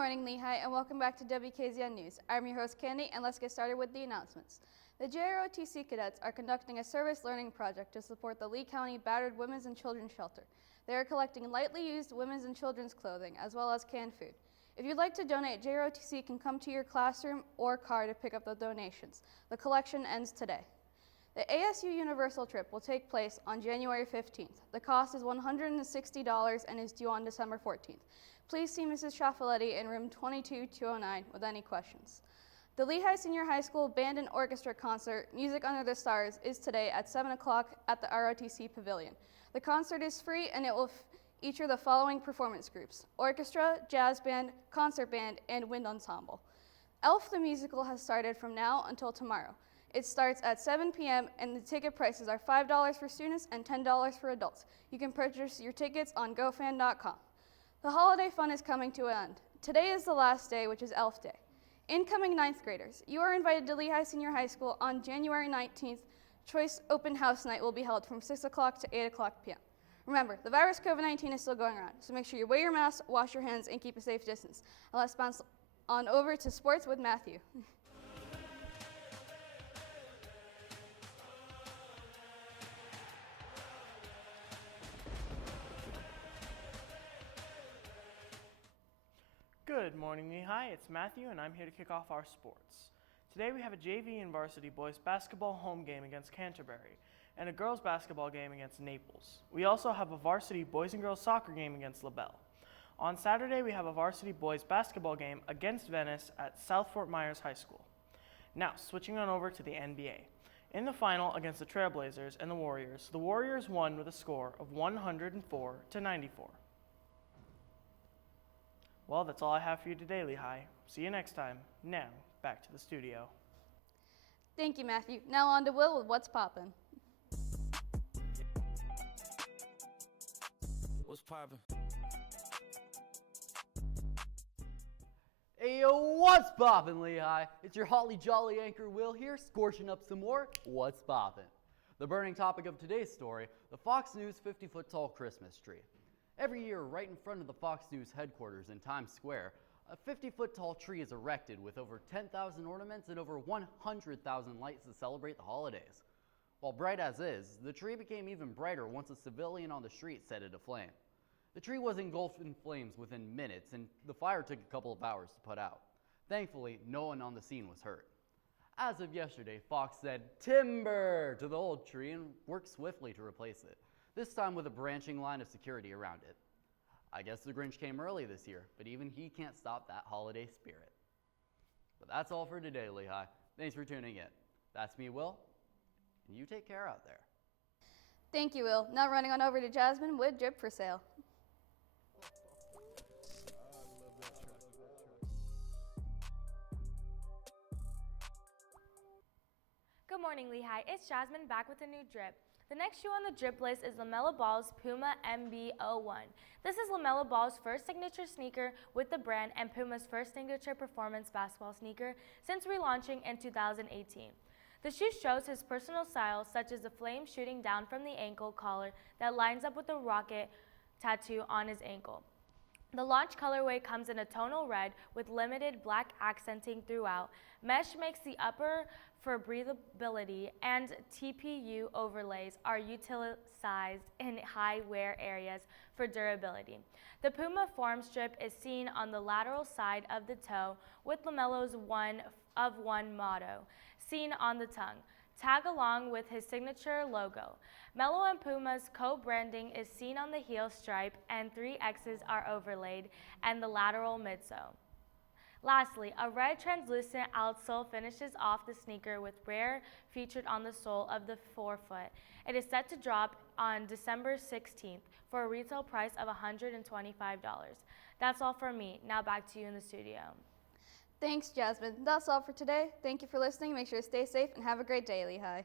morning, Lehigh, and welcome back to WKZN News. I'm your host, Candy, and let's get started with the announcements. The JROTC cadets are conducting a service learning project to support the Lee County Battered Women's and Children's Shelter. They are collecting lightly used women's and children's clothing, as well as canned food. If you'd like to donate, JROTC can come to your classroom or car to pick up the donations. The collection ends today. The ASU Universal trip will take place on January 15th. The cost is $160 and is due on December 14th. Please see Mrs. Schiaffeletti in room 22209 with any questions. The Lehigh Senior High School Band and Orchestra concert, Music Under the Stars, is today at 7 o'clock at the ROTC Pavilion. The concert is free and it will feature the following performance groups: orchestra, jazz band, concert band, and wind ensemble. Elf the Musical has started from now until tomorrow. It starts at 7 p.m. and the ticket prices are $5 for students and $10 for adults. You can purchase your tickets on gofan.com. The holiday fun is coming to an end. Today is the last day, which is Elf Day. Incoming 9th graders, you are invited to Lehigh Senior High School on January 19th. Choice Open House Night will be held from 6 o'clock to 8 o'clock p.m. Remember, the virus COVID-19 is still going around, so make sure you wear your mask, wash your hands, and keep a safe distance. And let's bounce on over to sports with Matthew. Good morning, Lehigh. It's Matthew, and I'm here to kick off our sports. Today we have a JV and varsity boys basketball home game against Canterbury and a girls basketball game against Naples. We also have a varsity boys and girls soccer game against Lamella. On Saturday, we have a varsity boys basketball game against Venice at South Fort Myers High School. Now, switching on over to the NBA. In the final against the Trailblazers and the Warriors won with a score of 104-94. Well, that's all I have for you today, Lehigh. See you next time. Now, back to the studio. Thank you, Matthew. Now on to Will with What's Poppin'. What's poppin'? Hey yo, what's poppin', Lehigh? It's your holly jolly anchor Will here, scorching up some more What's Poppin'. The burning topic of today's story, the Fox News 50-foot tall Christmas tree. Every year, right in front of the Fox News headquarters in Times Square, a 50-foot tall tree is erected with over 10,000 ornaments and over 100,000 lights to celebrate the holidays. While bright as is, the tree became even brighter once a civilian on the street set it aflame. The tree was engulfed in flames within minutes, and the fire took a couple of hours to put out. Thankfully, no one on the scene was hurt. As of yesterday, Fox said "timber" to the old tree and worked swiftly to replace it, this time with a branching line of security around it. I guess the Grinch came early this year, but even he can't stop that holiday spirit. But that's all for today, Lehigh. Thanks for tuning in. That's me, Will, and you take care out there. Thank you, Will. Now running on over to Jasmine with Drip for Sale. Good morning, Lehigh. It's Jasmine back with a new drip. The next shoe on the drip list is Lamella Ball's Puma MB01. This is Lamella Ball's first signature sneaker with the brand and Puma's first signature performance basketball sneaker since relaunching in 2018. The shoe shows his personal style, such as the flame shooting down from the ankle collar that lines up with the rocket tattoo on his ankle. The launch colorway comes in a tonal red with limited black accenting throughout. Mesh makes the upper for breathability, and TPU overlays are utilized in high wear areas for durability. The Puma form strip is seen on the lateral side of the toe with Lamella's one of one motto seen on the tongue. Tag along with his signature logo. Mello and Puma's co-branding is seen on the heel stripe and 3 X's are overlaid and the lateral midsole. Lastly, a red translucent outsole finishes off the sneaker with rare featured on the sole of the forefoot. It is set to drop on December 16th for a retail price of $125. That's all for me. Now back to you in the studio. Thanks, Jasmine. That's all for today. Thank you for listening. Make sure to stay safe and have a great day, Lehigh.